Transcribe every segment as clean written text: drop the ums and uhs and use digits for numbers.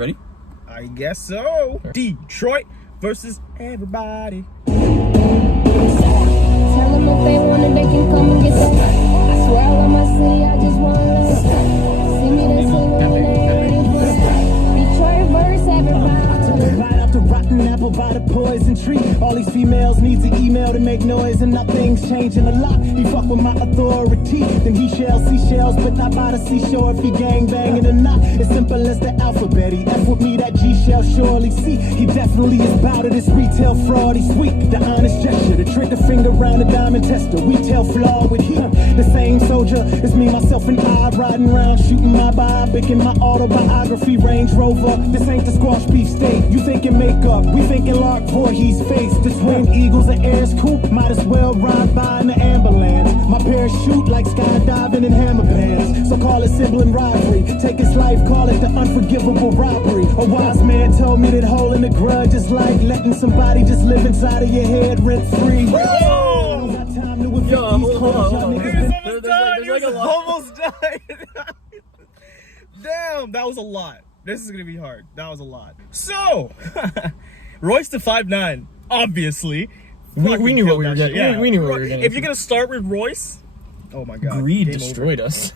Ready? I guess so. Okay. Detroit versus everybody. Tell them if they want it, they can come and get that. I swear I love my city, I just want to live. See me, they say when they ain't put Detroit versus everybody. I took a bite out the rotten apple by the poison tree. All these females needs an email to make noise, and nothing's changing a lot. He fuck with my authority, then he shall see shells, but not by the seashore. If he gang banging or not, it's simple as the alphabet. He F with me, that G shall surely see. He definitely is bout it. It's retail fraud. He's weak. The honest gesture, the trigger finger round the diamond tester. We tell flaw with heat. The same soldier is me, myself, and I riding around shooting my biopic in my autobiography. Range Rover. This ain't the squash beef steak. You thinking makeup? We thinking Lark Voorhees face. The twin eagles and airs coupe. Might as well ride by in the ambulance. My parachute like skydiving in hammer bands. So call it sibling rivalry. Take his life, call it the unforgivable robbery. A wise man told me that holding a grudge is like letting somebody just live inside of your head rent free. Almost died. Damn, that was a lot. This is gonna be hard. That was a lot. So, Royce to 5'9", obviously. We knew what we were getting. Yeah. We knew what we were getting. If you're gonna start with Royce, oh my god, greed destroyed us.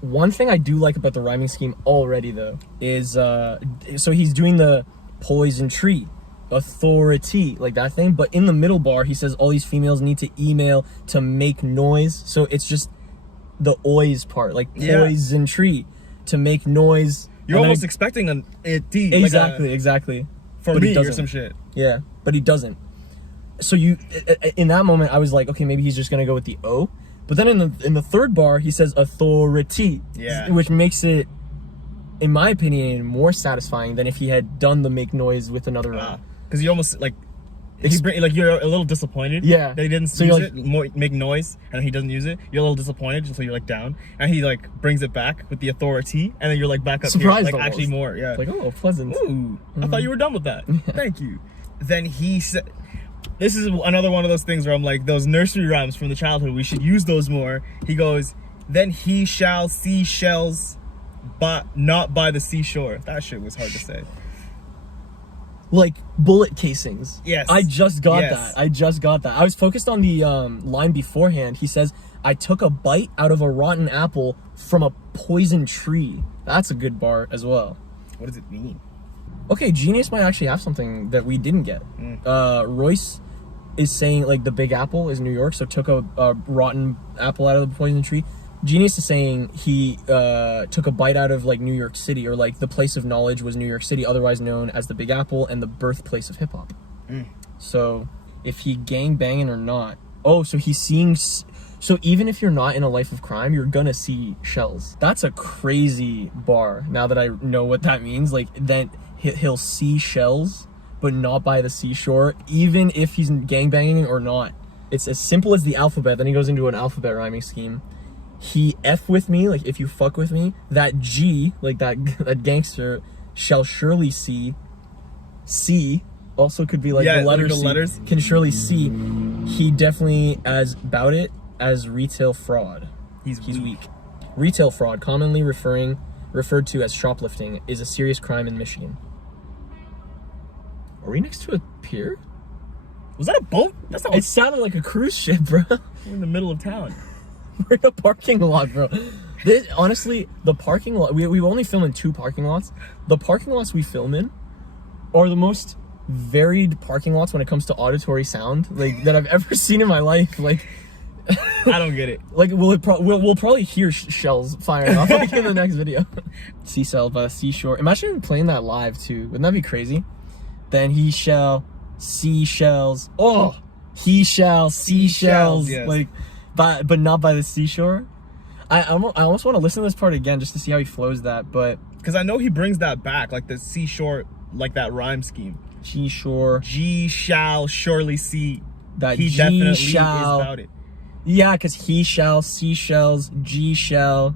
One thing I do like about the rhyming scheme already, though, is so he's doing the poison tree, authority, like that thing. But in the middle bar, he says all these females need to email to make noise. So it's just the ois part, like poison tree, to make noise. You're almost expecting a D. Exactly. For me or some shit. Yeah, but he doesn't. So in that moment, I was like, okay, maybe he's just gonna go with the O. But then in the third bar, he says authority, which makes it, in my opinion, more satisfying than if he had done the make noise with another O. Because you almost like you're a little disappointed. Yeah. That he didn't use it, make noise, and he doesn't use it. You're a little disappointed, so you're like down, and he like brings it back with the authority, and then you're like back up surprised here, like almost. actually more. Yeah. It's like, oh, pleasant. Ooh, I thought you were done with that. Thank you. Then he said, this is another one of those things where I'm like, those nursery rhymes from the childhood, we should use those more. He goes, then he shall see shells, but not by the seashore. That shit was hard to say. Like bullet casings. Yes. I just got that. I was focused on the line beforehand. He says, I took a bite out of a rotten apple from a poison tree. That's a good bar as well. What does it mean? Okay, Genius might actually have something that we didn't get. Royce is saying like the Big Apple is New York, so took a rotten apple out of the poison tree. Genius is saying he took a bite out of like New York City, or like the place of knowledge was New York City, otherwise known as the Big Apple and the birthplace of hip hop. So if he gang banging or not, so he's seeing. So even if you're not in a life of crime, you're gonna see shells. That's a crazy bar. Now that I know what that means, like then he'll see shells, but not by the seashore, even if he's gang banging or not. It's as simple as the alphabet. Then he goes into an alphabet rhyming scheme. He F with me, like if you fuck with me, that G, like that gangster, shall surely see. C also could be like the letter like the C. Letters. Can surely see. He definitely bout it as retail fraud. He's weak. Retail fraud, commonly referred to as shoplifting, is a serious crime in Michigan. Are we next to a pier? Was that a boat? That's not. It sounded like a cruise ship, bro. We're in the middle of town. We're in a parking lot, bro. Honestly, the parking lot, we only film in 2 parking lots. The parking lots we film in are the most varied parking lots when it comes to auditory sound, like, that I've ever seen in my life. Like, I don't get it. Like, we'll probably hear shells firing off like in the next video. Seashell by the seashore. Imagine playing that live too. Wouldn't that be crazy? Then he shall see shells. Oh, he shall see shells. Yes. Like, but not by the seashore. I almost want to listen to this part again just to see how he flows that, but because I know he brings that back, like the seashore, like that rhyme scheme. G-shore. G shall surely see. That he G definitely shall, is about it. Yeah, because he shall see shells. G shall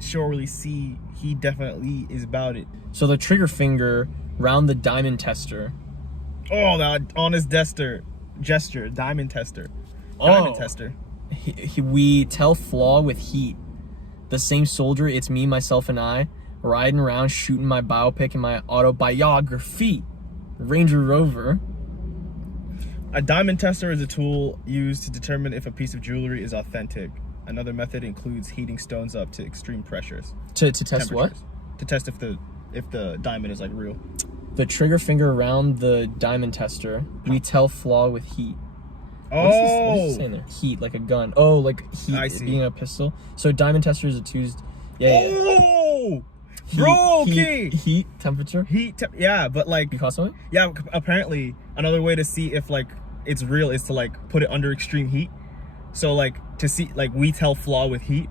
surely see. He definitely is about it. So the trigger finger round the diamond tester. Oh, that honest gesture. Diamond tester. Diamond tester. We tell flaw with heat. The same soldier, it's me, myself, and I. riding around shooting my biopic in my autobiography, Range Rover. A diamond tester is a tool used to determine if a piece of jewelry is authentic. Another method includes heating stones up to extreme pressures. To test what? To test if the diamond is like real. The trigger finger around the diamond tester. We tell flaw with heat. Oh, what is he saying there? Heat, like a gun. Oh, like heat being a pistol. So diamond tester is used. Yeah. Oh, Heat, bro. Okay. Heat, temperature. Yeah, but like. You caught something? Yeah, apparently another way to see if like it's real is to like put it under extreme heat. So like to see like we tell flaw with heat.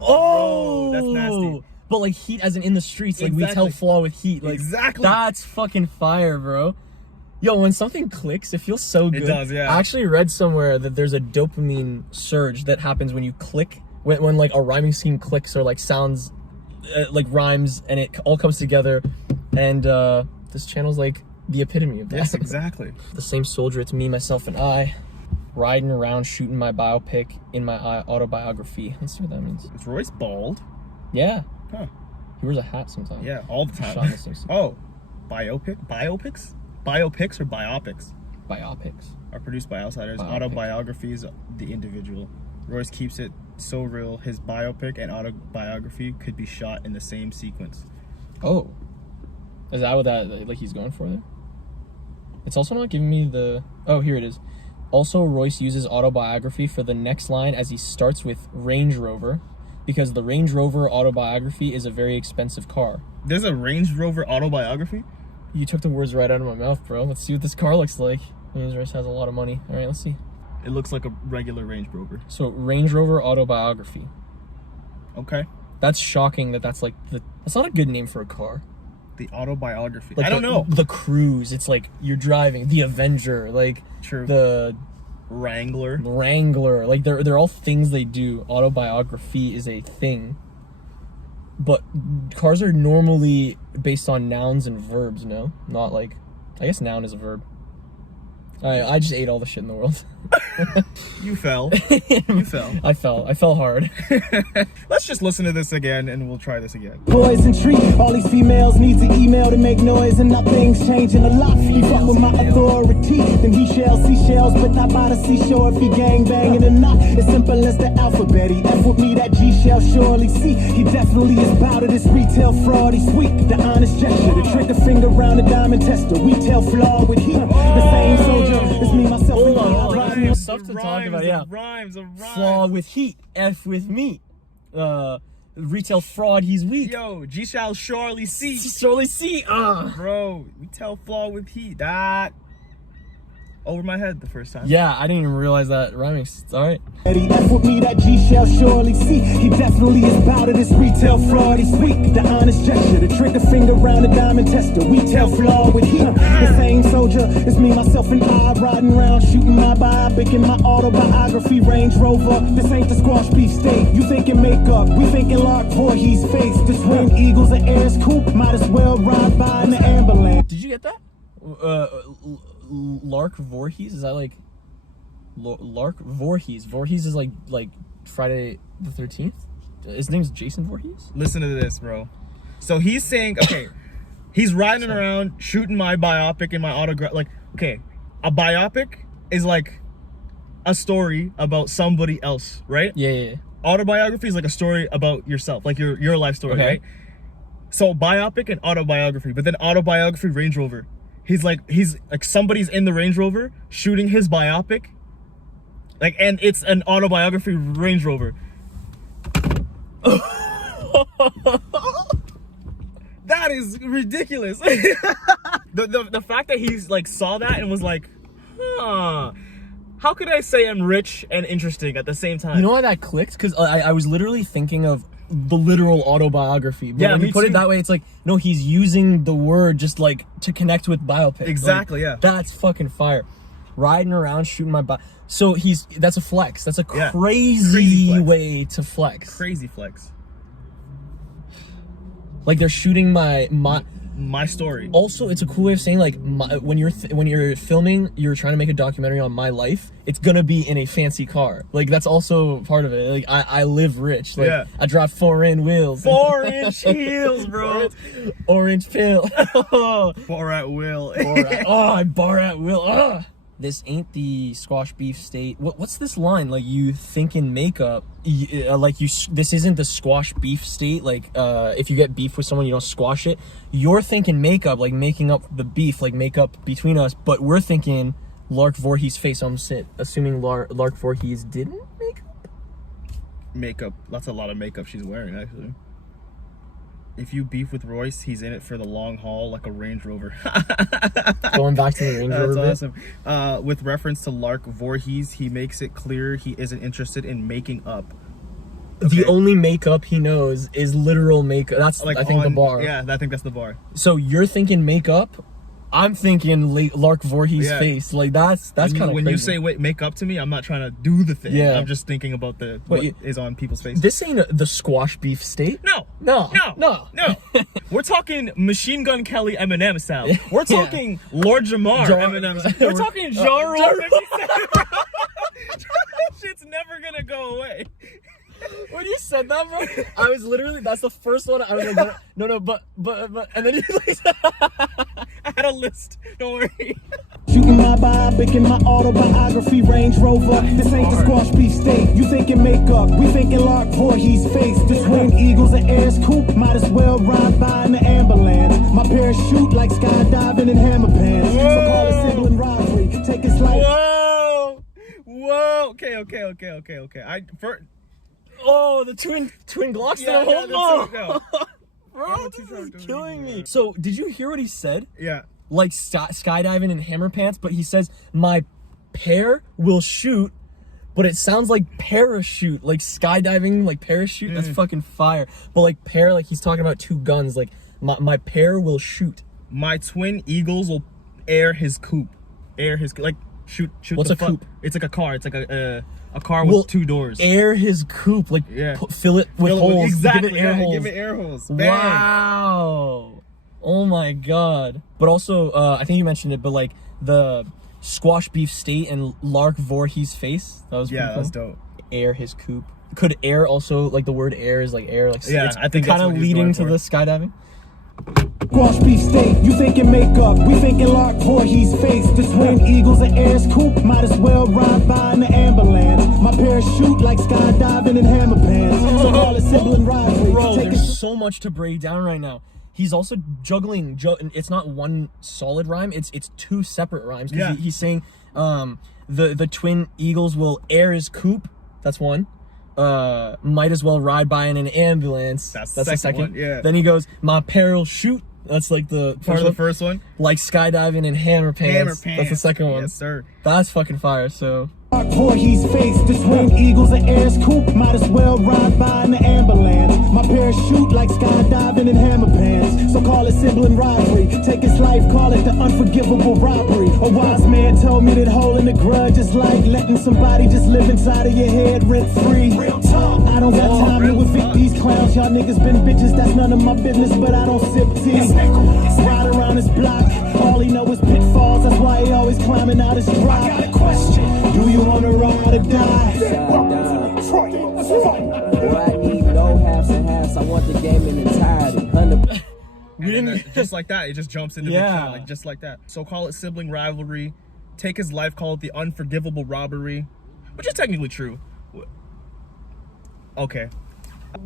Oh, bro, that's nasty. But like heat as in the streets, like Exactly. we tell flaw with heat. Like Exactly. That's fucking fire, bro. Yo, when something clicks, it feels so good. It does, yeah. I actually read somewhere that there's a dopamine surge that happens when you click, when like a rhyming scheme clicks or like sounds like rhymes and it all comes together. And this channel's like the epitome of that. Yes, exactly. The same soldier, it's me, myself, and I, riding around shooting my biopic in my autobiography. Let's see what that means. Is Royce bald? Yeah. Huh. He wears a hat sometimes. Yeah, all the Shot in time. the Simpsons. Oh, biopics? Biopics or biopics Biopics. are produced by outsiders. Biopic. Autobiographies, the individual. Royce keeps it so real. His biopic and autobiography could be shot in the same sequence. Oh. Is that what that, like, he's going for there? It's also not giving me the... Oh, here it is. Also, Royce uses autobiography for the next line as he starts with Range Rover, because the Range Rover autobiography is a very expensive car. There's a Range Rover autobiography? You took the words right out of my mouth, bro. Let's see what this car looks like. Means Royce has a lot of money. All right, let's see. It looks like a regular Range Rover. So, Range Rover autobiography. Okay. That's shocking that that's like the... That's not a good name for a car. The autobiography. Like I don't know. The Cruise. It's like you're driving. The Avenger. Like... True. The... Wrangler. Wrangler. Like, they're all things they do. Autobiography is a thing. But cars are normally based on nouns and verbs, no? Not like... I guess noun is a verb. I just ate all the shit in the world. You fell. You fell. I fell hard. Let's just listen to this again and we'll try this again. Poison tree, all these females needs an email to make noise and nothing's changing a lot. He fuck with my authority, then he shall see shells, but not by the seashore if he gang banging or not. It's simple as the alphabet. He F with me, that G shall surely see. He definitely is bout of this retail fraud. He's weak, the honest gesture, the trigger finger round the diamond tester. We tell flaw with heat. The same soldier, it's me, myself, and Hold God. on. Stuff to talk about, yeah. Rhymes. Flaw with heat. F with me. Retail fraud, he's weak. Yo, G shall surely see. Surely see. Bro, we tell flaw with heat. That over my head the first time. Yeah, I didn't even realize that rhyming. Alright. He F with me, that G shall surely see. He definitely is bout of this retail fraud. He's weak, the honest gesture, the trigger finger round the diamond tester. We tell flaw with heat. The same soldier, it's me, myself, and I, riding around shooting my biopic in my autobiography, Range Rover. This ain't the squash beef steak. You thinking makeup, we thinking Lark Voorhees face. The twin eagles and airs coupe, might as well ride by in the ambulance. Did you get that? Lark Voorhees? Is that like Lark Voorhees? Voorhees is like Friday the 13th? His name's Jason Voorhees? Listen to this, bro. So he's saying, okay, he's riding around shooting my biopic in my autograph. Like, okay, a biopic is like a story about somebody else, right? Yeah. Autobiography is like a story about yourself, like your life story, Okay. right? So biopic and autobiography, but then autobiography Range Rover. He's like somebody's in the Range Rover shooting his biopic. Like, and it's an autobiography Range Rover. That is ridiculous. the fact that he's like saw that and was like, huh, how could I say I'm rich and interesting at the same time? You know why that clicked? Because I was literally thinking of the literal autobiography. But Yeah, when me you put too. it that way, it's like, no, he's using the word just like to connect with biopic. Exactly, Like, yeah. That's fucking fire. Riding around shooting my So that's a flex. That's a Yeah. crazy Crazy flex. way to flex. Crazy flex. Like they're shooting my my story. Also, it's a cool way of saying like when you're filming, you're trying to make a documentary on my life. It's gonna be in a fancy car. Like that's also part of it. Like I live rich. Like Yeah. I drive 4-inch wheels. 4-inch heels, bro. Orange pill. Bar at will. I bar at will. This ain't the squash beef state. What's this line? Like you think in makeup, this isn't the squash beef state. Like if you get beef with someone, you don't squash it. You're thinking makeup, like making up the beef, like makeup between us. But we're thinking Lark Voorhees face. I'm assuming Lark Voorhees didn't make up. Makeup. That's a lot of makeup she's wearing, actually. If you beef with Royce, he's in it for the long haul like a Range Rover. Going back to the Range Rover. That's awesome. With reference to Lark Voorhees, he makes it clear he isn't interested in making up. Okay. The only makeup he knows is literal makeup. That's like I think the bar. Yeah, I think that's the bar. So you're thinking makeup. I'm thinking Lark Voorhees face. Like that's kind of crazy. When you say make up to me, I'm not trying to do the thing. Yeah. I'm just thinking about what is on people's faces. This ain't the squash beef state. No. We're talking Machine Gun Kelly Eminem style. We're talking Lord Jamar Eminem. We're talking Ja Rule 57. Shit's never gonna go away. When you said that, bro, I was literally, that's the first one. I was like, no, but, and then you like, I had a list. Don't worry. Shooting my biopic in my autobiography, Range Rover. This ain't the squash beef state. You thinking makeup, we thinking Lark Voorhees face. The twin eagles and airs coupe, might as well ride by in the ambulance. My parachute like skydiving in hammer pants. So call it sibling rivalry. Take his life. Whoa. Okay. Oh, the twin Glocks. Yeah, Bro, this is killing me. So, did you hear what he said? Yeah. Like skydiving in hammer pants, but he says my pair will shoot, but it sounds like parachute, like skydiving, like parachute. That's fucking fire. But like pair, like he's talking about two guns. Like my pair will shoot. My twin eagles will air his coupe. Like shoot. What's the a coupe? It's like a car. It's like a car with two doors. Air his coupe, like fill it with holes. Exactly. Give it air holes. Give it air holes. Bang. Wow. Oh my god. But also, I think you mentioned it, but like the squash beef state and Lark Voorhees face. That was pretty cool. That was dope. Air his coupe. Could air also, like the word air is like air, like yeah, it's I think kind of leading to the skydiving. Squash beef state, you thinking makeup, we thinking Lark Voorhees face. The twin eagles and airs coupe, might as well ride by in the ambulance. My parachute like skydiving in hammer pants. So call it sibling rivalry. Bro, there's so much to break down right now. He's also juggling. It's not one solid rhyme. It's two separate rhymes. Yeah. He's saying, the twin eagles will air his coupe. That's one. Might as well ride by in an ambulance. That's the second one, yeah. Then he goes, my pair will shoot. That's like the first one. Like skydiving in hammer pants. That's the second one. Yes, sir. That's fucking fire. So. Lark Voorhees face, the twin eagles and airs coupe, might as well ride by in the ambulance. My parachute like skydiving in hammer pants. So call it sibling rivalry. Take his life, call it the unforgivable robbery. A wise man told me that holding a grudge is like letting somebody just live inside of your head rent free. Real talk. I don't got time to evict these clowns. Y'all niggas been bitches, that's none of my business, but I don't sip tea. Ride around his block, all he know is pitfalls. That's why he always climbing out his drop. I got a question. Do you wanna ride or die? Boy, I need no halves and halves. I want the game in entirety. 100. Just like that, it just jumps into the chat, like just like that. So call it sibling rivalry. Take his life, call it the unforgivable robbery, which is technically true. Okay,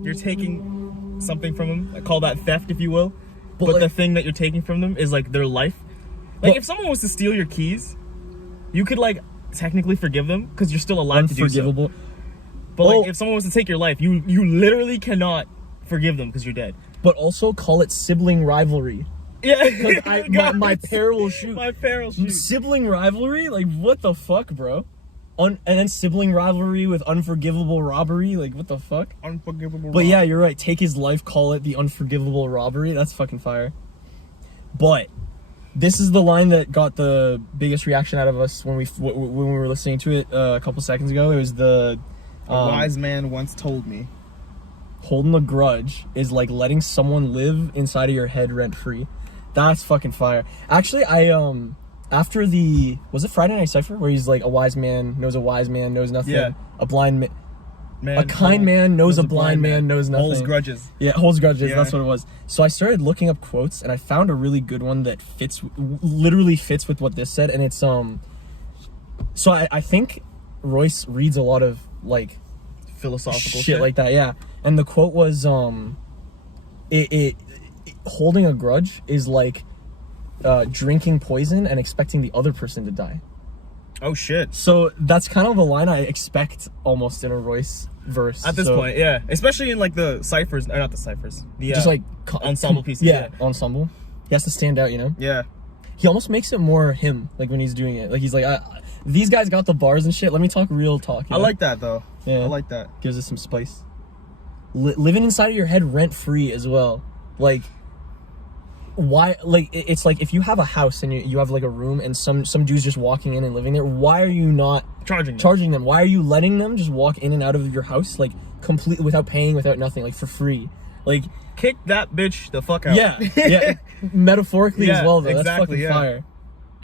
you're taking something from him. Call that theft, if you will. But like, the thing that you're taking from them is like their life. Like if someone was to steal your keys, you could like technically forgive them because you're still alive to do so. But like if someone was to take your life, you literally cannot forgive them because you're dead. But also call it sibling rivalry. Yeah, because my pair will shoot. My pair will shoot. Sibling rivalry? Like what the fuck, bro? And then sibling rivalry with unforgivable robbery? Like what the fuck? Unforgivable. But yeah, you're right. Take his life, call it the unforgivable robbery. That's fucking fire. But this is the line that got the biggest reaction out of us when we were listening to it a couple seconds ago. It was the a wise man once told me, holding a grudge is like letting someone live inside of your head rent free. That's fucking fire. Actually, I after the was it Friday Night Cypher where he's like a wise man knows nothing. Yeah. A blind man. Man, A kind man knows a blind man knows nothing. Holds grudges. Yeah, holds grudges. Yeah. That's what it was. So I started looking up quotes, and I found a really good one that literally fits with what this said. And it's So I think Royce reads a lot of like Philosophical shit like that. Yeah, and the quote was it holding a grudge is like drinking poison and expecting the other person to die. Oh shit. So that's kind of the line I expect almost in a Royce verse. At this point, yeah. Especially in like the ciphers, or not the ciphers. The just like ensemble pieces. Yeah, ensemble. He has to stand out, you know? Yeah. He almost makes it more him, like when he's doing it. Like he's like, these guys got the bars and shit. Let me talk real talk. I like that though. Yeah. I like that. Gives us some spice. Living inside of your head rent free as well. Like, why? Like, it's like if you have a house and you have like a room and some dude's just walking in and living there. Why are you not charging them? Why are you letting them just walk in and out of your house like completely without paying, without nothing, like for free? Like, kick that bitch the fuck out. Yeah, yeah. Metaphorically as well, though. Exactly, that's fucking fire.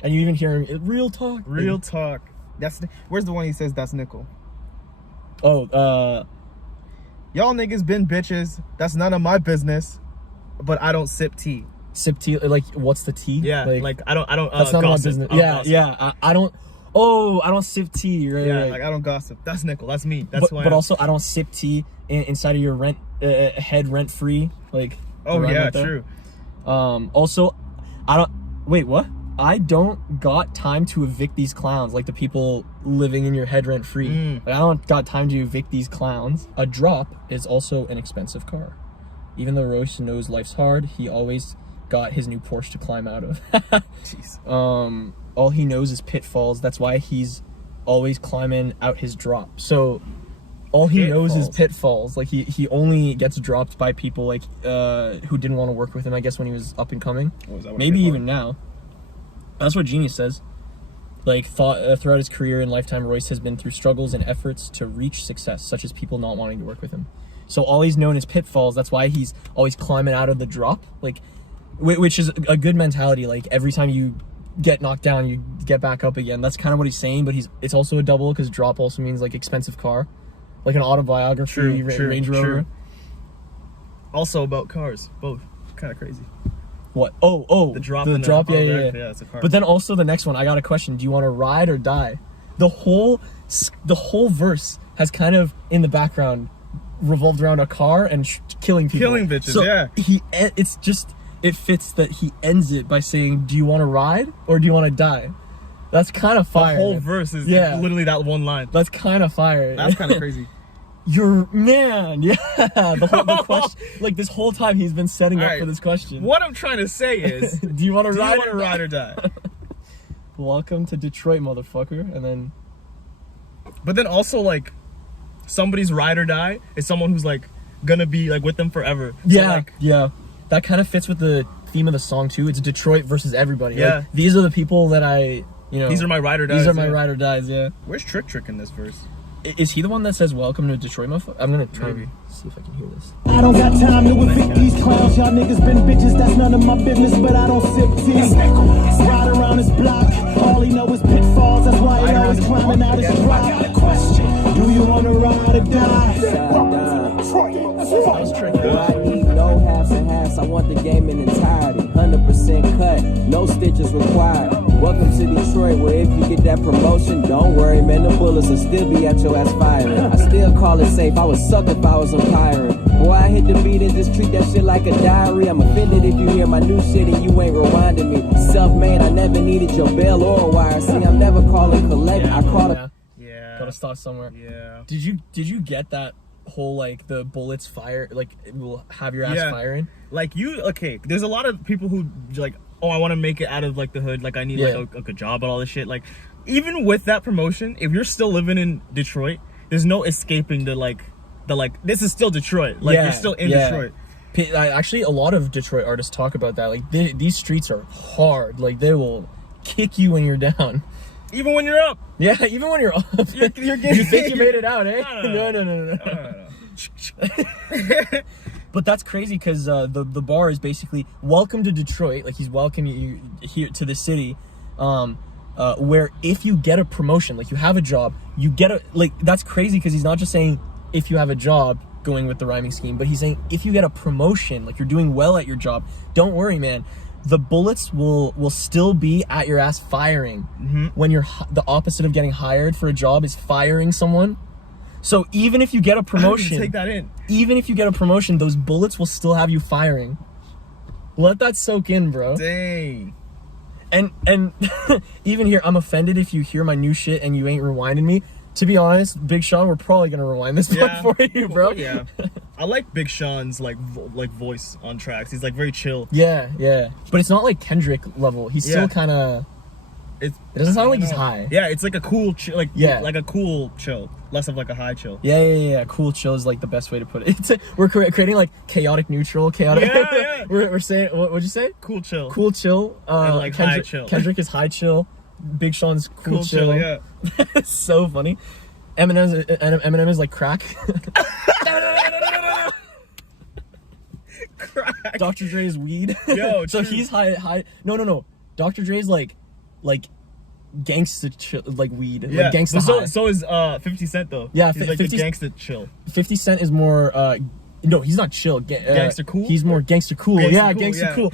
And you even hear him, real talk. Real talk. Where's the one he says that's nickel? Oh, y'all niggas been bitches. That's none of my business. But I don't sip tea. Sip tea, like what's the tea? Yeah, like I don't. That's not gossip. my business. I don't Yeah, gossip. yeah. I don't. Oh, I don't sip tea. Right, Yeah, right. like I don't gossip. That's nickel. That's me. That's who I am. But also, I don't sip tea inside of your head rent free. Like. Oh yeah, right true. Also, I don't. Wait, what? I don't got time to evict these clowns. Like the people living in your head rent free. Like, I don't got time to evict these clowns. A drop is also an expensive car. Even though Royce knows life's hard, he always got his new Porsche to climb out of. Jeez. All he knows is pitfalls. That's why he's always climbing out his drop. So all he knows is pitfalls. Like he only gets dropped by people like who didn't want to work with him, I guess, when he was up and coming. Maybe even now. That's what Genius says. Like throughout his career and lifetime, Royce has been through struggles and efforts to reach success, such as people not wanting to work with him. So all he's known is pitfalls. That's why he's always climbing out of the drop. Like, which is a good mentality. Like every time you get knocked down, you get back up again. That's kind of what he's saying. But it's also a double because drop also means like expensive car, like an autobiography, Range Rover. True. Also about cars, both kind of crazy. What? Oh, the drop. Yeah. It's a car. But then also the next one, I got a question. Do you want to ride or die? The whole verse has kind of in the background revolved around a car and killing people. Killing bitches, so yeah. It fits that he ends it by saying, do you want to ride or do you want to die? That's kind of fire. The whole verse is literally that one line. That's kind of fire. That's kind of crazy. You're man, yeah. The question, like this whole time he's been setting up for this question. What I'm trying to say is, do you want to ride or die? Welcome to Detroit, motherfucker. And then, but then also like, somebody's ride or die is someone who's like gonna be like with them forever. Yeah, yeah. That kind of fits with the theme of the song too. It's Detroit versus everybody. Yeah. Like, these are the people that I, these are my ride or dies. These are my ride or dies. Yeah. Where's Trick in this verse? Is he the one that says "Welcome to Detroit"? I'm gonna try to see if I can hear this. I don't got time to evict these clowns. Y'all niggas been bitches, that's none of my business, but I don't sip tea. Ride around his block, all he know is pitfalls. That's why he always climbing out his drop. I got a question. Do you wanna ride or die? I need no halves and halves. I want the game in entirety. 100% cut, no stitches required. Welcome to Detroit, where if you get that promotion, don't worry, man, the bullets will still be at your ass firing. I still call it safe. I would suck if I was umpiring. Boy, I hit the beat and just treat that shit like a diary. I'm offended if you hear my new shit and you ain't rewinding me. Self-made, I never needed your bell or a wire. See, I'm never calling collect. I call it. Yeah. Gotta stop somewhere. Yeah. Did you get that whole like the bullets fire, like it will have your ass firing? Like there's a lot of people who like, oh, I want to make it out of like the hood, like I need like a job and all this shit. Like even with that promotion, if you're still living in Detroit, there's no escaping the this is still Detroit. Like you're still in Detroit. Actually, a lot of Detroit artists talk about that. Like these streets are hard. Like they will kick you when you're down. Even when you're up. Yeah, even when you're up. You're getting, you think you made it out, eh? No. But that's crazy because the bar is basically welcome to Detroit. Like he's welcoming you here to the city, where if you get a promotion, like you have a job, you get a like that's crazy because he's not just saying if you have a job, going with the rhyming scheme, but he's saying if you get a promotion, like you're doing well at your job, don't worry, man. The bullets will still be at your ass firing. When you're the opposite of getting hired for a job is firing someone. So even if you get a promotion, take that in. Even if you get a promotion, those bullets will still have you firing. Let that soak in, bro. Dang. And even here, I'm offended if you hear my new shit and you ain't rewinding me. To be honest, Big Sean, we're probably gonna rewind this part for you, bro. Oh, yeah. I like Big Sean's like voice on tracks. He's like very chill. Yeah. But it's not like Kendrick level. He's still kind of. It doesn't sound like he's high. Yeah, it's like a cool chill, like a cool chill, less of like a high chill. Yeah. Cool chill is like the best way to put it. We're creating like chaotic neutral, chaotic. Yeah. we're saying what'd you say? Cool chill. Cool chill. And like high chill. Kendrick is high chill. Big Sean's cool chill. Yeah. It's so funny. Eminem is like crack. Crack. Dr. Dre is weed. Yo, so true. he's high. No. Dr. Dre's like gangsta chill, like weed. Yeah. Like gangsta high. So is 50 Cent though. Yeah, he's like 50 the gangsta chill. 50 Cent is more. No, he's not chill. Gangster cool. He's more gangster cool. Gangster Cool.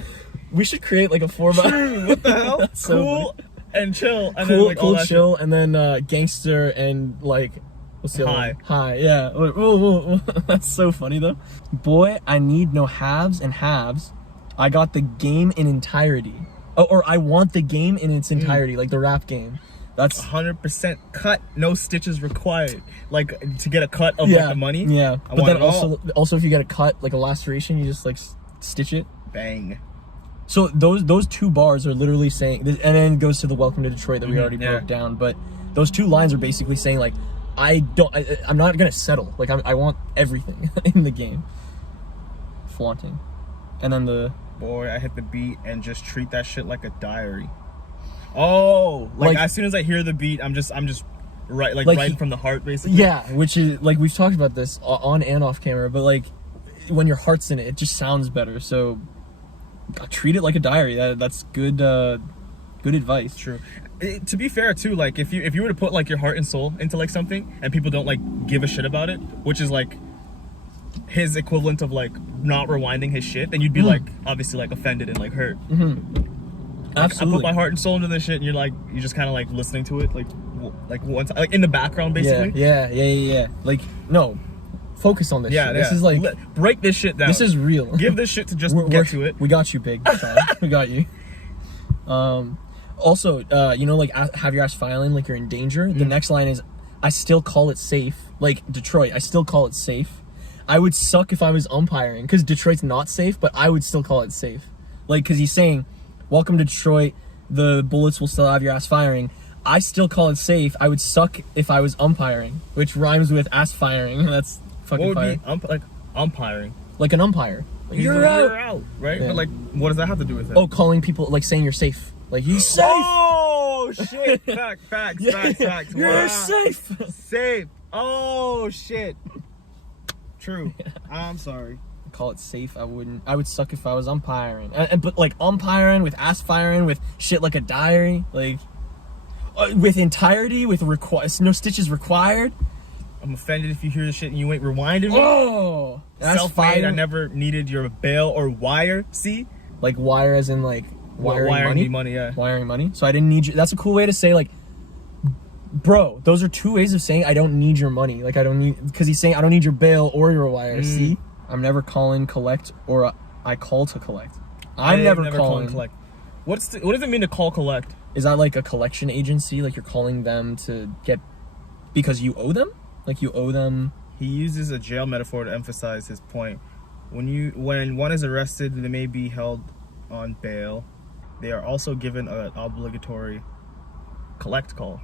We should create like a 4x. What the hell? So cool and chill. And cool, then, like, all that chill, and then gangster and like what's the high. other one? High. Yeah. Whoa. That's so funny though. Boy, I need no haves and halves. I got the game in entirety. Or I want the game in its entirety, like the rap game. That's 100% cut, no stitches required. Like to get a cut of like the money. Yeah. I But want then it all. also if you get a cut, like a laceration, you just like stitch it. Bang. So those two bars are literally saying, and then it goes to the Welcome to Detroit that we already broke down. But those two lines are basically saying like, I'm not gonna settle. Like I want everything in the game. Flaunting, and then the Boy, I hit the beat and just treat that shit like a diary. Oh, like as soon as I hear the beat, I'm just writing from the heart, basically. Yeah, which is like we've talked about this on and off camera, but like when your heart's in it, it just sounds better. So treat it like a diary. That's good. Good advice. True. To be fair too, like if you were to put like your heart and soul into like something and people don't like give a shit about it, which is like his equivalent of like not rewinding his shit, then you'd be like obviously like offended and like hurt. Like, Absolutely. I put my heart and soul into this shit, and you're just kind of like listening to it like once, like in the background, basically. Yeah. Like no, focus on this. shit. This is like break this shit down. This is real. Give this shit to just get to it. We got you, Big Sean. We got you. Also, you know, like have your ass filing like you're in danger. The next line is, I still call it safe. Like Detroit, I still call it safe. I would suck if I was umpiring because Detroit's not safe, but I would still call it safe. Like, because he's saying, welcome to Detroit, the bullets will still have your ass firing. I still call it safe. I would suck if I was umpiring, which rhymes with ass firing. That's fucking What fire. would be umpiring? Like an umpire. Like, You're out, right? Yeah. But like, what does that have to do with it? Oh, calling people, like saying you're safe. Like, he's safe. Oh shit! Facts. You're Wow. safe. Safe. Oh shit. True. I'm sorry. Call it safe. I would suck if I was umpiring. But like umpiring with ass firing with shit like a diary, like with entirety, with no stitches required. I'm offended if you hear this shit and you ain't rewinding me. Oh, that's Self-made. fire. I never needed your bail or wire. See, like wire as in like wiring money. Yeah. Wiring money. So I didn't need you. That's a cool way to say like, bro. Those are two ways of saying I don't need your money. Like I don't need, because he's saying I don't need your bail or your wire. See, I'm never calling collect, or I call to collect. I'm never calling collect. What does it mean to call collect? Is that like a collection agency? Like you're calling them to get because you owe them? Like you owe them. He uses a jail metaphor to emphasize his point. When one is arrested, they may be held on bail. They are also given an obligatory collect call.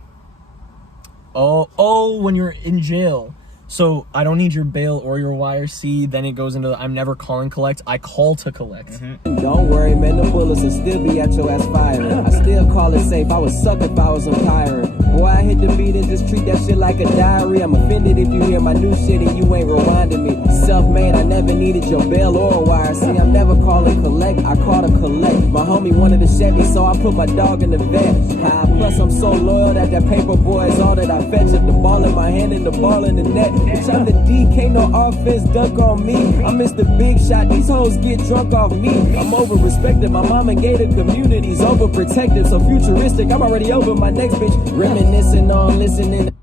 Oh, when you're in jail. So I don't need your bail or your wire. C, then it goes into the, I'm never calling collect. I call to collect. Don't worry, man, the bullets will still be at your ass firing. I still call it safe, I would suck if I was umpiring. Boy, I hit the beat and just treat that shit like a diary. I'm offended if you hear my new shit and you ain't rewinding me. Self-made, I never needed your bail or a wire. See, I'm never calling collect, I call to collect. My homie wanted a Chevy, so I put my dog in the vet. Plus, I'm so loyal that paper boy is all that I fetch. If the ball in my hand and the ball in the net. Bitch, I'm the D, can't no offense dunk on me. I'm Mr. Big Shot, these hoes get drunk off me. I'm over-respected, my mom and gated communities overprotective, so futuristic, I'm already over my next bitch. Reminiscing on listening.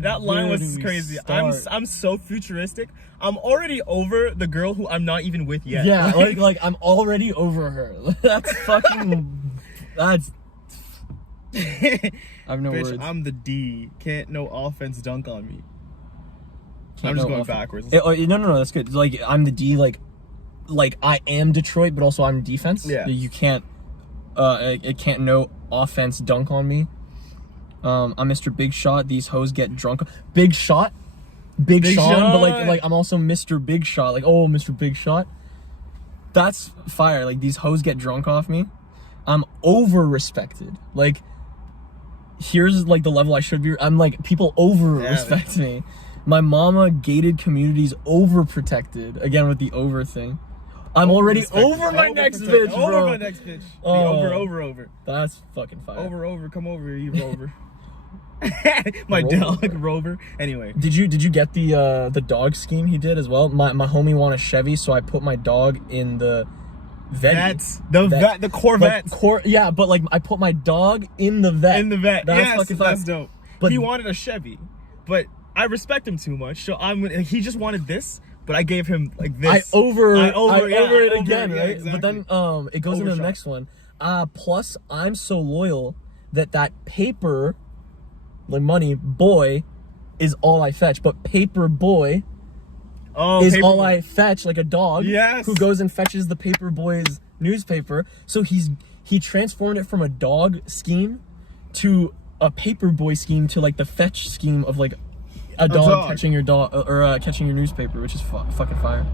That line was crazy. I'm so futuristic. I'm already over the girl who I'm not even with yet. Yeah, like I'm already over her. That's fucking. That's. I have no Bitch, words. I'm the D. Can't no offense dunk on me. Can't I'm just no going offense. backwards. No, that's good. Like I'm the D. Like I am Detroit, but also I'm defense. Yeah. You can't. It can't no offense dunk on me. I'm Mr. Big Shot. These hoes get drunk. Big Shot, Big Sean, but like I'm also Mr. Big Shot. Like, oh, Mr. Big Shot. That's fire. Like these hoes get drunk off me. I'm over respected. Like here's like the level I should be. I'm like people over respect me. My mama gated communities overprotected. Again with the over thing. I'm already over my next bitch, bro. Over my next bitch. Over. That's fucking fire. Over. Come over, you Rover. My dog Rover. Anyway, did you get the dog scheme he did as well? My homie wanted a Chevy, so I put my dog in the vet. That's the Corvette. But like I put my dog in the vet. In the vet. That's yes, fucking that's fire. dope. But he wanted a Chevy, but I respect him too much, so he just wanted this. But I gave him like this. I over it again, again, right? Exactly. But then it goes into the next one. Plus I'm so loyal that paper, like money boy, is all I fetch. But paper boy is all I fetch, like a dog. Yes. Who goes and fetches the paper boy's newspaper. So he transformed it from a dog scheme to a paper boy scheme to like the fetch scheme of like a dog catching your dog or catching your newspaper, which is fucking fire.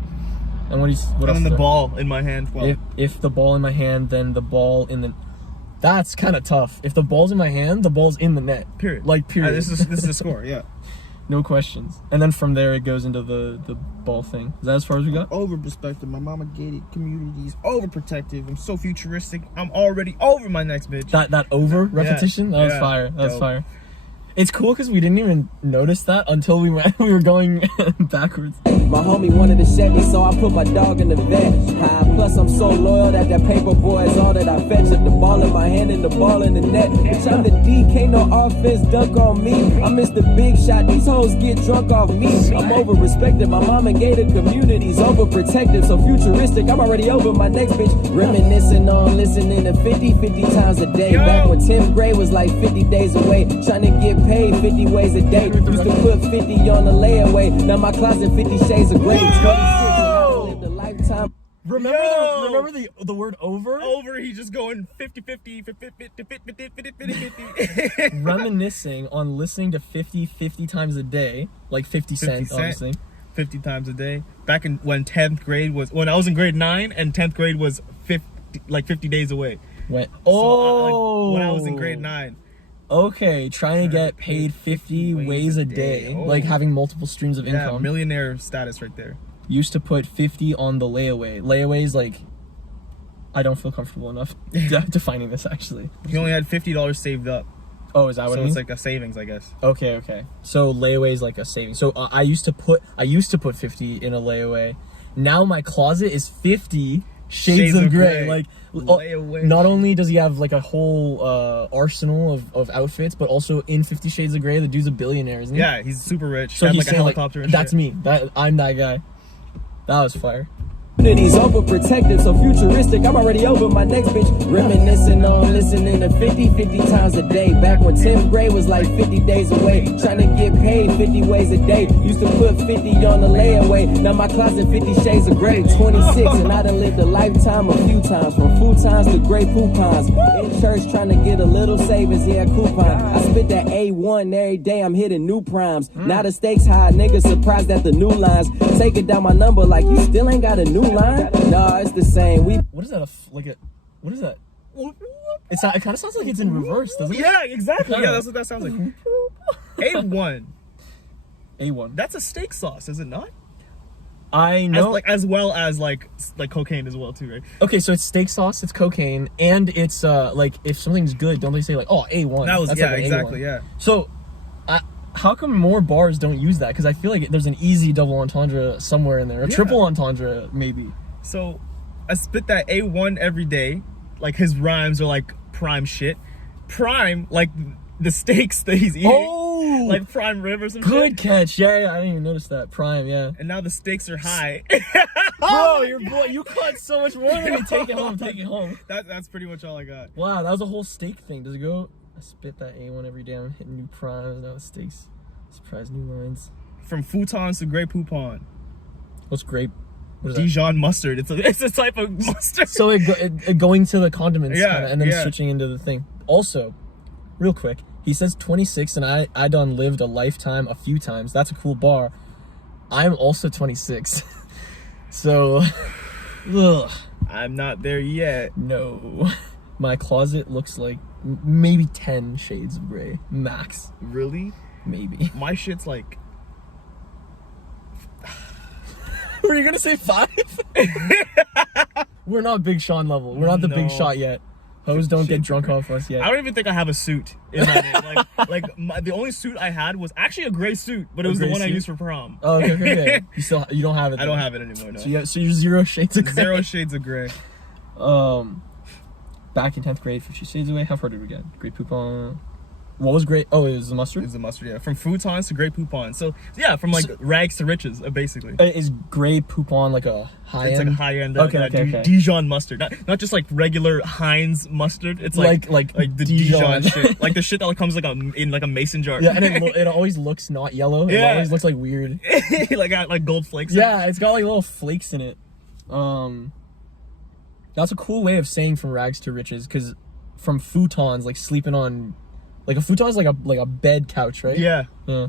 And what else? And the ball in my hand. Well, if the ball in my hand, then the ball in the. That's kind of tough. If the ball's in my hand, the ball's in the net. Period. Like period. This is the score. Yeah. No questions. And then from there it goes into the ball thing. Is that as far as we got? Overprotective. My mama gated communities. Overprotective. I'm so futuristic. I'm already over my next bitch. That over repetition. That was fire. That was fire. It's cool because we didn't even notice that until we were going backwards. My homie wanted a Chevy, so I put my dog in the vet. Plus, I'm so loyal that paper boy is all that I fetch. If the ball in my hand and the ball in the net. Bitch, I'm the D, can't no offense dunk on me. I'm Mr. Big Shot, these hoes get drunk off me. I'm over respected, my mom and gated communities overprotective, so futuristic. I'm already over my next bitch. Reminiscing on listening to 50 times a day. Back when 10th grade was like 50 days away. Trying to get paid 50 ways a day. Used to put 50 on the layaway. Now my closet 50 shades of gray. 26 and I lived a lifetime. Remember the word over? Over, he just going 50. Reminiscing on listening to 50 times a day, like 50 Cent, obviously. 50 times a day. Back when 10th grade was, when I was in grade 9 and 10th grade was 50 days away. When I was in grade 9. Okay, trying to get paid 50 ways a day. Like having multiple streams of income. Yeah, millionaire status right there. Used to put 50 on the layaway. Layaway is like, I don't feel comfortable enough defining this actually. He only had $50 saved up. Oh, is that what it means? So it's like a savings, I guess. Okay. So layaway is like a savings. So I used to put 50 in a layaway. Now my closet is 50 shades of gray. Like layaway. Not only does he have like a whole arsenal of outfits, but also in 50 Shades of Grey, the dude's a billionaire, isn't he? Yeah, he's super rich. So he's like a saying, helicopter and that's shit. me. I'm that guy. That was fire. He's overprotective, so futuristic. I'm already over my next bitch. Reminiscing on listening to 50 times a day. Back when 10th grade was like 50 days away. Trying to get paid 50 ways a day. Used to put 50 on the layaway. Now my closet 50 shades of gray. 26 and I done lived a lifetime a few times. From futons to gray coupons. In church trying to get a little savings, yeah, coupon. I spit that A1 every day. I'm hitting new primes. Now the stakes high, niggas surprised at the new lines. Taking down my number like you still ain't got a new line. No, it's the same. What is that? What is that? It kind of sounds like it's in reverse, doesn't it? Yeah, exactly. Yeah, that's what that sounds like. A1. A1. That's a steak sauce, is it not? I know. As well as like cocaine as well too, right? Okay, so it's steak sauce, it's cocaine, and it's like if something's good, don't they say like, oh, A1? That was That's yeah, like an exactly, A1. yeah. So, how come more bars don't use that? Because I feel like there's an easy double entendre somewhere in there, a triple entendre maybe. So, I spit that A1 every day. Like his rhymes are like prime shit. Prime, like the steaks that he's eating. Oh, like prime rib or some good shit. catch. Yeah, I didn't even notice that. Prime, yeah. And now the stakes are high. Bro, you caught so much more than me. Take it home. That's pretty much all I got. Wow, that was a whole steak thing. Does it go? I spit that A1 every day. I'm hitting new primes. Now it steaks. Surprise new lines. From futons to Grey Poupon. What's grape? What is that? Dijon mustard. It's a type of mustard. So it going to the condiments Yeah, and then yeah. switching into the thing. Also, real quick, he says 26 and I done lived a lifetime a few times. That's a cool bar. I'm also 26. So, ugh. I'm not there yet. No. My closet looks like maybe 10 shades of gray. Max. Really? Maybe. My shit's like... Were you gonna say 5? We're not Big Sean level. We're not the big No. shot yet. Hoes don't get drunk off us yet. I don't even think I have a suit in my name. The only suit I had was actually a gray suit, but it was the gray one I suit? used for prom. Oh, okay. You don't have it. I don't have it anymore, no. So you're 0 shades of gray. 0 shades of gray. Back in 10th grade, 50 shades away. How far did we get? Grey Poupon. What was great? Oh, it was the mustard? It's the mustard, yeah. From futons to Grey Poupon. So, yeah, from like rags to riches, basically. Is Grey Poupon like a high It's end? like a high end Okay. Dijon mustard. Not just like regular Heinz mustard. It's like the Dijon shit. Like the shit that comes like in like a mason jar. Yeah, and it always looks not yellow. It Yeah. always looks like weird. like gold flakes. Yeah, it's got like little flakes in it. That's a cool way of saying from rags to riches, because from futons, like sleeping on, like a futon is like a bed couch, right? Yeah. Yeah.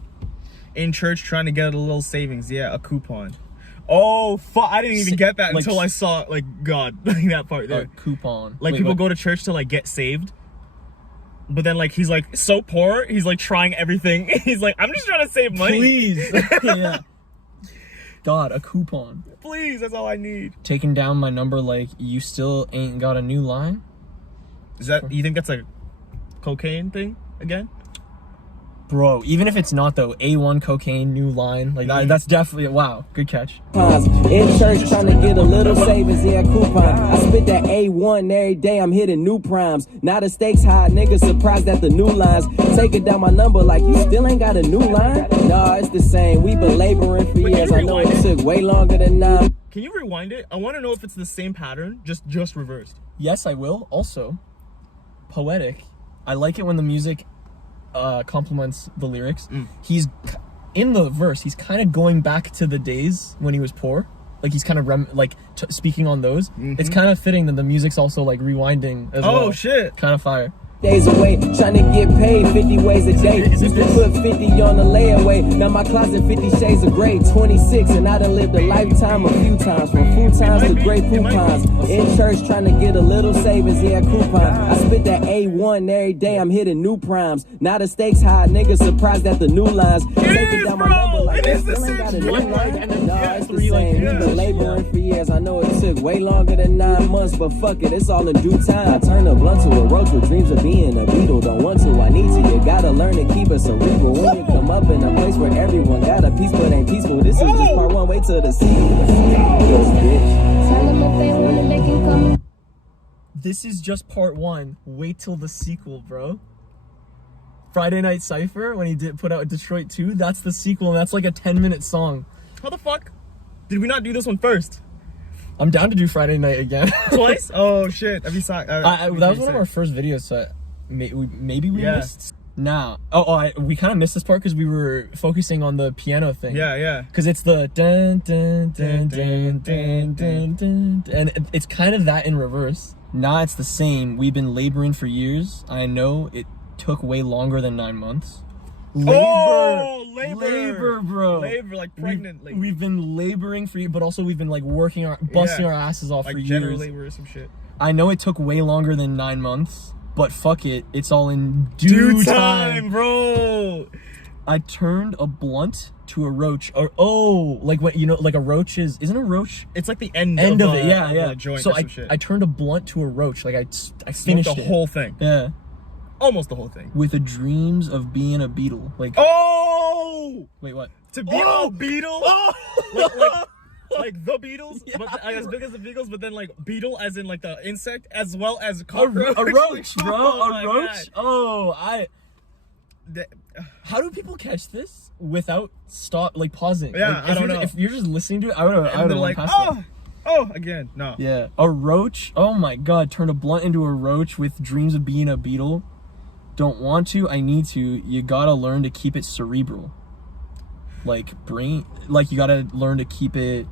In church trying to get a little savings. Yeah, a coupon. Oh, fuck. I didn't even get that like- until I saw, like, God, like that part there. A coupon. Like, Wait, people what? go to church to, like, get saved. But then, like, he's, like, so poor. He's, like, trying everything. He's like, I'm just trying to save money. Please. Yeah. God, a coupon. Please, that's all I need. Taking down my number like you still ain't got a new line? Is that, you think that's a cocaine thing again? Bro, even if it's not though, A1 cocaine, new line, like that's definitely, wow, good catch. In church trying to get a little savings, yeah, coupon. I spit that A1 every day, I'm hitting new primes. Now the stakes high, niggas surprised at the new lines. Taking down my number like you still ain't got a new line? Nah, it's the same, we been laboring for years. I know it took way longer than 9. Can you rewind it? I want to know if it's the same pattern, just reversed. Yes, I will. Also, poetic. I like it when the music complements the lyrics. He's in the verse, he's kind of going back to the days when he was poor, like he's kind of speaking on those. It's kind of fitting that the music's also like rewinding as well. Oh shit, kind of fire. Days away, trying to get paid 50 ways a day. Used to put 50 on the layaway. Now my closet 50 shades of gray. 26 and I done lived a lifetime a few times. From futons to Grey Poupons. In church trying to get a little savings, yeah, coupon. I spit that A1 every day, I'm hitting new primes. Now the stakes high, niggas surprised at the new lines. Taking down my number like It is still the ain't got a same new shit. line. Nah, it's the three, like, same. We been laboring for years. I know it took way longer than 9 months, but fuck it, it's all in due time. I turn a blunt to a roach with dreams of being a beetle. Don't want to, I need to. You gotta learn to keep it cerebral. When you come up in a place where everyone got a peace but ain't peaceful. This is just part 1, wait till the sequel. Tell them if they want it, they can come. This is just part 1. Wait till the sequel, bro. Friday Night Cypher, when he put out Detroit 2, that's the sequel, and that's like a 10-minute song. how the fuck did we not do this one first? I'm down to do Friday night again. Twice? Oh shit! Have you saw? That was one of our first videos, so maybe we missed. Nah. We kind of missed this part because we were focusing on the piano thing. Yeah. Because it's the dun dun dun dun dun dun dun, and it's kind of that in reverse. Nah, it's the same. We've been laboring for years. I know it took way longer than 9 months. Labor, bro. Labor, like pregnant. We've been laboring for you, but also we've been like busting our asses off like for years. general labor or some shit. I know it took way longer than 9 months, but fuck it, it's all in due time, bro. I turned a blunt to a roach, like when like a roach isn't a roach? It's like the end of it, yeah. Joint so or some shit. I turned a blunt to a roach, like I finished the whole thing. Yeah. Almost the whole thing. With the dreams of being a Beatle. Like wait, what? To be a Beatle? Like the Beatles, but as big as the Beatles, but then like beetle as in like the insect as well as cockroach. A roach, bro. Oh a roach. God. How do people catch this without pausing? Yeah, like, I don't know. If you're just listening to it, I would have like, that. Again, no. Yeah, a roach. Oh my God, turned a blunt into a roach with dreams of being a Beatle. Don't want to, I need to. You gotta learn to keep it cerebral. Like brain, like you gotta learn to keep it.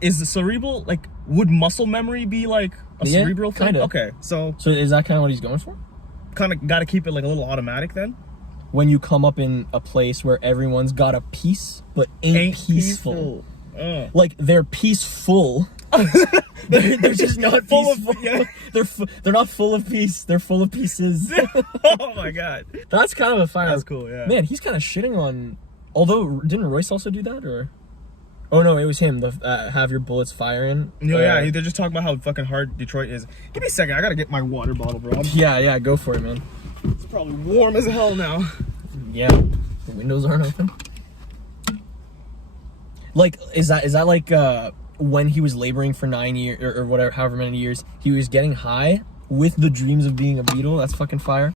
Is the cerebral would muscle memory be like a cerebral thing? Kinda. Okay, so is that kind of what he's going for? Kind of got to keep it like a little automatic then. When you come up in a place where everyone's got a peace but ain't peaceful. Like they're peaceful. they're just not full peaceful. They're Of not full of peace. They're full of pieces. Oh my God, that's kind of a fire. That's cool. Yeah, man, he's kind of shitting on. Although didn't Royce also do that or? Oh no, it was him. The have your bullets firing. Yeah, they're just talking about how fucking hard Detroit is. Give me a second, I gotta get my water bottle, bro. Yeah, go for it, man. It's probably warm as hell now. Yeah, the windows aren't open. Like, is that like when he was laboring for 9 years or whatever, however many years, he was getting high with the dreams of being a Beatle? That's fucking fire.